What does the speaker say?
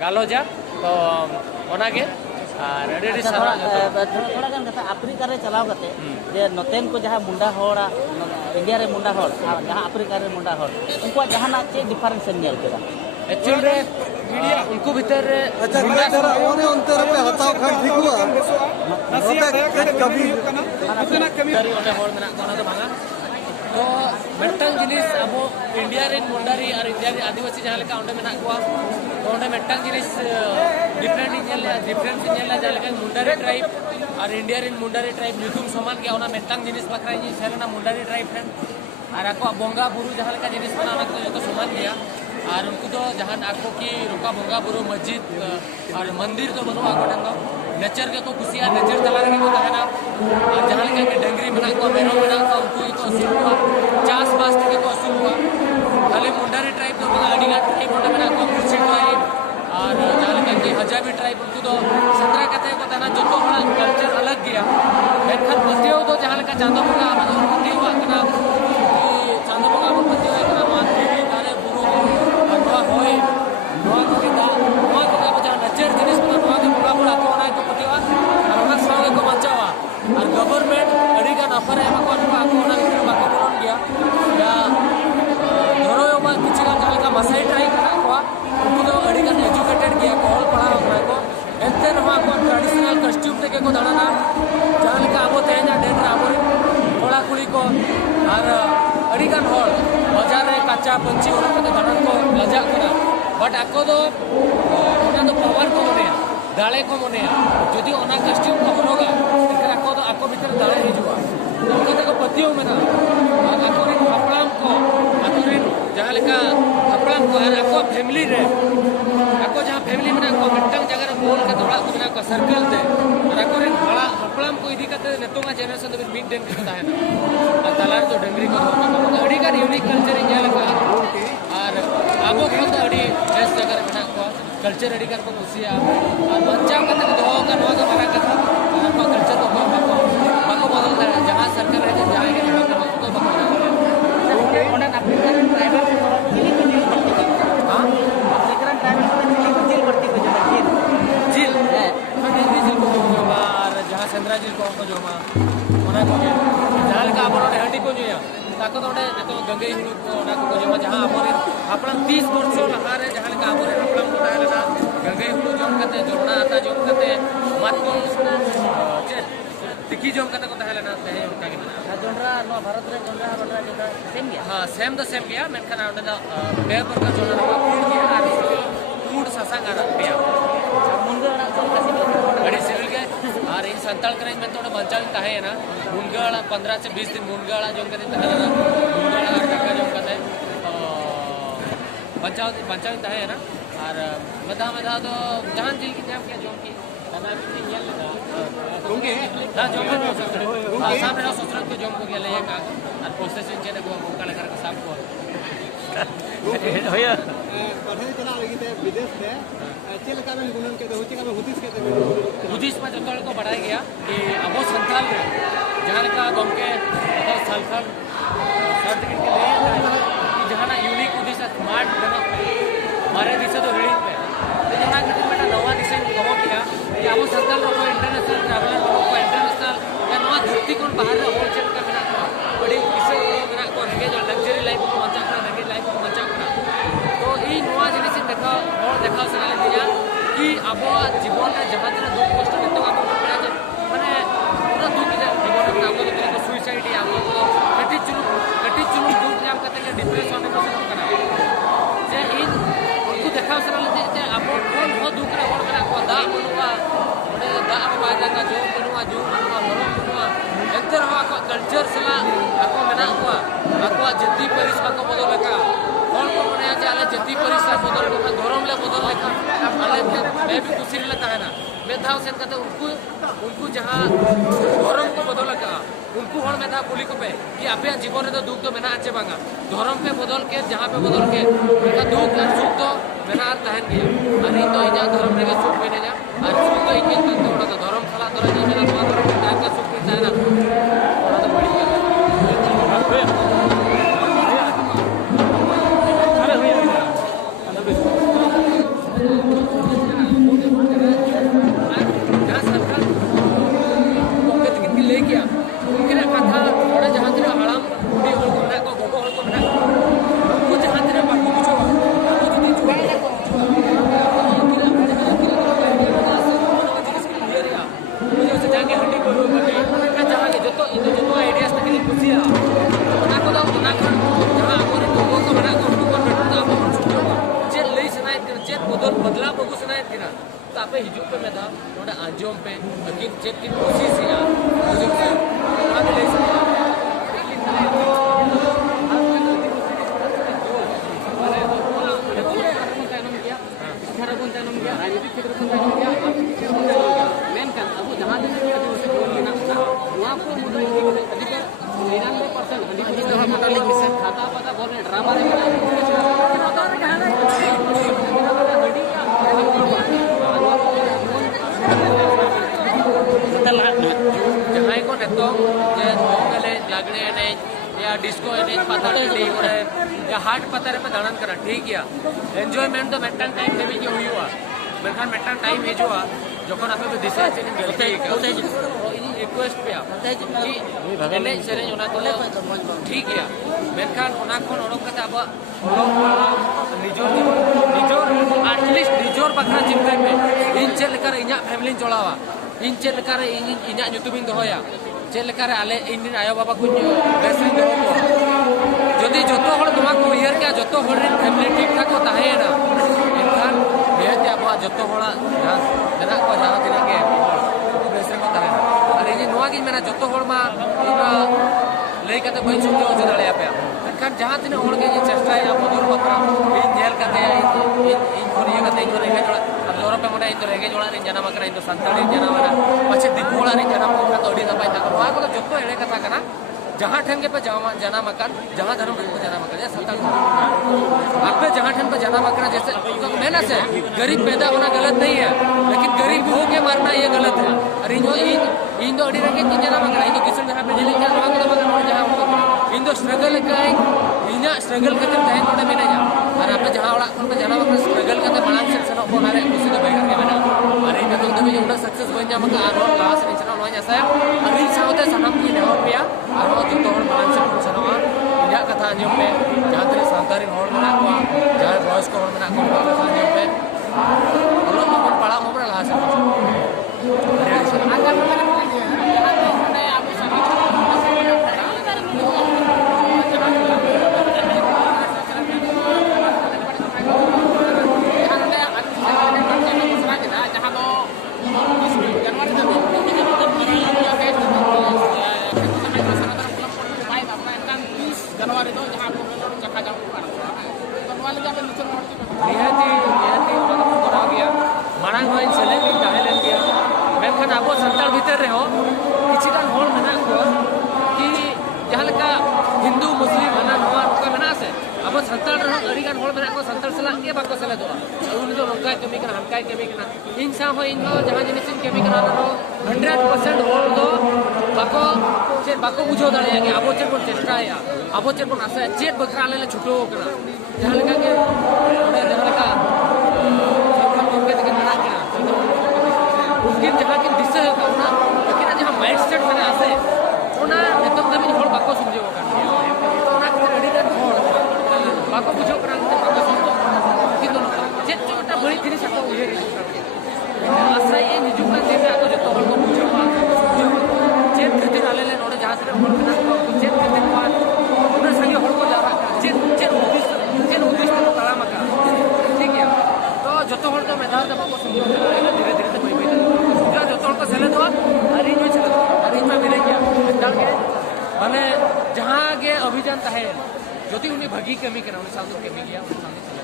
गालोजा तो ओनागे थोड़ा गान कथा अफ्रीका रे चलाव करते जे नतेन को जहां मुंडा होड़ा इंडिया रे मुंडा होड़ जहां अफ्रीका रे मुंडा होड़ उनको जहां चे डिफरेंस नेल केदा एक्चुअल रे उनको भीतर अच्छा जरा ओने अंतर पे हताव खान ठीक हुआ नते कभी उतना कमी करी ओने होड़ मेना कोना तो भागा तो मेटंग जिनिस अब इंडिया रे मुंडारी और इंडिया रे आदिवासी जहां लेका ओंडे मेना कोआ तो ओंडे मेटंग जिनिस डिफरेंट जहां लेका मुंडारी ट्राइब और इंडिया रे मुंडारी ट्राइब ᱧᱩᱛᱩᱢ समान गया ओना मेटंग जिनिस बकरा जी सेना मुंडारी ट्राइब फ्रेंड और आको बोंगा बुरु जहां लेका जिनिस बना ओना को जो समान गया और उनको तो जहां आको की रुका बोंगा बुरु मस्जिद और मंदिर तो बनो आको डंगो नेचर के को खुशिया नेचर तला रे को कहना और जहां लेका के डंगरी बना को मेरो बना को उनको को असूल हुआ चास बास के को असूल हुआ खाली मुंडारी ट्राइब तो अड़ीगा ट्राइब ओंडे बना को कुर्सी ट्राइब और जहां लेका की हजाबी ट्राइब उनको तो सतरा कते को तना जो तो हड़ा कल्चर अलग गया एनखन पतियो तो जहां लेका चांदो बंगा हम पतियो कना कि चांदो बंगा हम पतियो कना माथि तारे बुरु अथवा होय नोआ को किदा नोआ को जहां नेचर जिनिस बना नोआ के बंगा बड़ा को ना को पतियो और ओना संग को बचावा और गवर्नमेंट अड़ीगा नफर है को को ना बाको बोलन गया या धरो बा किछि का जहां लेका मसाई ट्राइब का को उनको तो अड़ीगा एजुकेटेड गया को ऑल पढ़ा होना को एते नोआ को ट्रेडिशनल कॉस्ट्यूम ते को दाना जहां लेका अब तेजा डेट रे अब कोड़ा कुड़ी को और अड़ीगान होड़ बाजार रे कच्चा पंची ओना के दाना को लजा करा बट आको तो ओना तो पावर को मने दाले को मने जदी ओना कॉस्ट्यूम को होगा एकर आको तो आको भीतर दाले ही जुआ उनको तो पतियो मेना आको रे अपराम को आको रे जहां लेका अपराम को और आको फैमिली रे आको जहां फैमिली में आको मिटंग जगह रे बोल के थोड़ा को मेना को सर्कल दे और आको रे बड़ा अपराम को इदी कते नेतोंगा जनरेशन तो मिड दिन के ताहे ना तलार तो डंगरी को तो अड़ी का यूनिक कल्चर इन लेका और आबो को तो अड़ी बेस्ट जगह रे मेना को कल्चर अड़ी कर को खुशिया और बच्चा कते दो का नवा के मारा कथा और को कल्चर को बाको बदल दे जहां सरकार है जहां के को बदल ओना अफ्रीका रे ट्राइबल किली को डील करती हां अफ्रीका रे ट्राइबल को डील करती को झील है मैं झील को और जहां चंद्रा झील को जो मा ओना को जहां लेका अपन हंडी को जोया ताको तो तो गंगई हुलू को ओना को जो जहां अपन अपन 30 वर्ष लहा रे जहां लेका अपन अपन को तालेना गंगई हुलू जोम कते जोड़ना आता जोम कते मातको चे तिकी जोम कते को तालेना ते उनका के मना जोंडरा नो भारत रे जोंडरा बडरा जोंडरा सेम गया हां सेम गया मेनखान ओंडे दा पेपर का जोंडरा को फूड गया और फूड सासांगा पे मुनगड़ा जोंडरा से बड़ी सिविल के और इन संताल करे में थोड़ा बचाव ताहे ना मुनगड़ा 15 से 20 दिन मुनगड़ा जोम कते ताहे ना मुनगड़ा और काका जोम कते बचाव ताहे ना और मधा तो जहां जिल की जाम के जोम की दादा की ये लगा होंगे हां जोम को सामने ना सोचरत को जोम को गेले का और प्रोसेसिंग चेने को मौका लगा कर साफ को होया पढ़े चला लगी थे विदेश में चेल का में गुणन के होची का में हुदिस में जतोड़ को बढ़ाया गया कि अबो संथाल जहां का गम के तो सल्फर सर्टिफिकेट के लिए कि जहां यूनिक हुदिस स्मार्ट बना मारे दिसे तो रीडिंग पे तो जहां के बेटा नवा दिसे कहो किया कि अबो संथाल को इंटरनेशनल ट्रैवलर को इंटरनेशनल या नवा धरती कोन बाहर रे होल चेक का बिना बड़ी किसे बिना को रंगे जो लग्जरी लाइफ को मचा कर रंगे लाइफ को मचा कर तो ई नवा जिनिस देखा और देखा से दिया कि अब जीवन में जहां जहां दुख कष्ट तो आपको पड़ा जे माने पूरा दुख जीवन में आपको तो सुसाइड या आपको कटी चुलू दुख जाम करते के डिप्रेशन में को करा जे इन उनको देखा से जे आप कौन हो दुख रे और करा को दा बनुआ बड़े दा बाजा का जो बनुआ मरो बनुआ एंतर हो को कल्चर सला आपको मना हुआ आपको जति परिस को बदल का कौन को मने जे आले जति परिस बदल का धर्म ले बदल का आले मैं भी खुशी रहता है ना मेधाव से कहते उनको जहां धर्म को बदल का उनको हर मेधा कुली को पे कि आपे जीवन रे तो दुख तो मेना आचे बांगा धर्म पे बदल के जहां पे बदल के उनका दुख और सुख तो मेना तहन गया अरे तो इजा धर्म रे सुख पे जा और सुख तो इके तो धर्म खला तो जे मेरा धर्म का सुख पे जाए ना तो बड़ी अरे भैया बदलाव बगु सनायत किना तो आपे हिजुक पे में था नोडे आंजोम पे अकिन चेक की कोशिश है बुजुर्ग से आगे ले सकते जहाँ को नेतों जे मोंगले लागने ने या डिस्को ने पता नहीं है या हार्ट पता रे पे दानन करा ठीक है एंजॉयमेंट तो मेटन टाइम में भी जो हुआ मेरखान मेटन टाइम है जो जखन आपे दिशा चेंज करते तो इन रिक्वेस्ट पे कि एने सेरे ओना तो ठीक है मेरखान ओना कोन ओडक कते अब निजोर एटलिस्ट निजोर बखरा चिंता पे इन चेल कर इना फैमिली चलावा इन चेल कर इना यूट्यूबिंग दोया चेल कर आले इन आयो बाबा को बेसरी दो जदि जतो हर तुमा को इयर के जतो हर फैमिली ठीक ठाक होता है ना मेरखान बेहते अब जतो हड़ा जना को जहां तिना के बेसरी होता है अरे इन नोआ की मेरा जतो हर मा लई कते बई सुनते हो दाड़िया पे मेरखान जहां तिना हर के चेष्टा है मधुर बकरा इन जेल कते इन कोरिया कते इन रेगे जोड़ा अब दोरो पे मोटा इन रेगे जोड़ा इन जना मकरा इन संताड़ी जना वाला पछे दिपुड़ा इन जना को तो अडी नपाय तक नोआ को जतो एड़े कथा कना जहाँ ठन के पे जना मकान जहाँ धर्म पे जना मकान जैसे आप जहाँ ठन पे जना मकान जैसे मेहनत से गरीब पैदा होना गलत नहीं है लेकिन गरीब हो के मरना ये गलत है और इन दो अड़ी रंगे जना मकान इन किसान जहाँ पे जेल क्या रोग मकान जहाँ इन दो स्ट्रगल का इना स्ट्रगल करते तहन नोडे मेना जा और आप जहाँ ओड़ा खन पे जना मकान स्ट्रगल करते मांग से सनो बोला रे कुछ तो बैठ के मेना और इन तो तभी उना सक्सेस बन जा मका और क्लास इन सनो नोया सा और इन साउते सनम की नेहो पिया और जो तो मांग से सनो ᱤᱧᱟᱹᱜ ᱠᱟᱛᱷᱟ ᱟᱸᱡᱚᱢ ᱯᱮ ᱡᱟᱦᱟᱸ ᱛᱤᱱᱟᱹᱜ ᱥᱟᱱᱛᱟᱲ ᱨᱮᱱ ᱦᱚᱲ ᱢᱮᱱᱟᱜ ᱠᱚᱣᱟ ᱡᱟᱦᱟᱸᱭ ᱵᱚᱭᱚᱥᱠᱚ ᱦᱚᱲ ᱢᱮᱱᱟᱜ ᱠᱚᱣᱟ ᱩᱱᱠᱩᱣᱟᱜ ᱠᱟᱛᱷᱟ ᱟᱸᱡᱚᱢ ᱯᱮ ᱚᱞᱚᱜ ᱢᱟᱵᱚᱱ ᱯᱟᱲᱦᱟᱜ ᱢᱟᱵᱚᱱ ᱞᱟᱦᱟ ᱥᱮᱫ मांग होइन सेलेन ताहेलेन गया मेनखान अब संताल भीतर रे हो किछिगान होड़ मेना को कि जहां लका हिंदू मुस्लिम हना नोआ का मेना से अब संताल रे अड़ीगान होड़ मेना को संताल सला के बाको सले दो उन दो नोका कमी कना हमकाय कमी कना इंसा हो इन दो जहां जिनिसिन कमी कना रो 100% होड़ दो बाको बुझो दाड़े कि अब चेर बन चेष्टा है अब चेर बन आसे चेत बखरा ले छुटो कना जहां लका के जहां लका उनकिन जहाँ की दिशा है ना लेकिन जहाँ माइंड सेट में आसे ओना नितम दबी होड़ बाको समझे होगा ओना के रेडी कर होड़ बाको बुझो करा बाको समझो कि दोनों जे छोटा बड़ी जिनिस को उहेरी आशा ये निजुक दिन में आतो जतो होड़ को बुझो चेत खातिर आले ले नोडे जहाँ से होड़ बिना को चेत खातिर बात ओना संगे होड़ को जावा चेत उद्देश्य को कला मका ठीक है तो जतो होड़ तो मेधा दबा को समझो धीरे धीरे को सेले तो अरिन में चले अरिन में मिले क्या डाल के माने जहां के अभियान है ज्योति उन्हें भगी कमी करा उन्हें सामने कमी किया सामने चले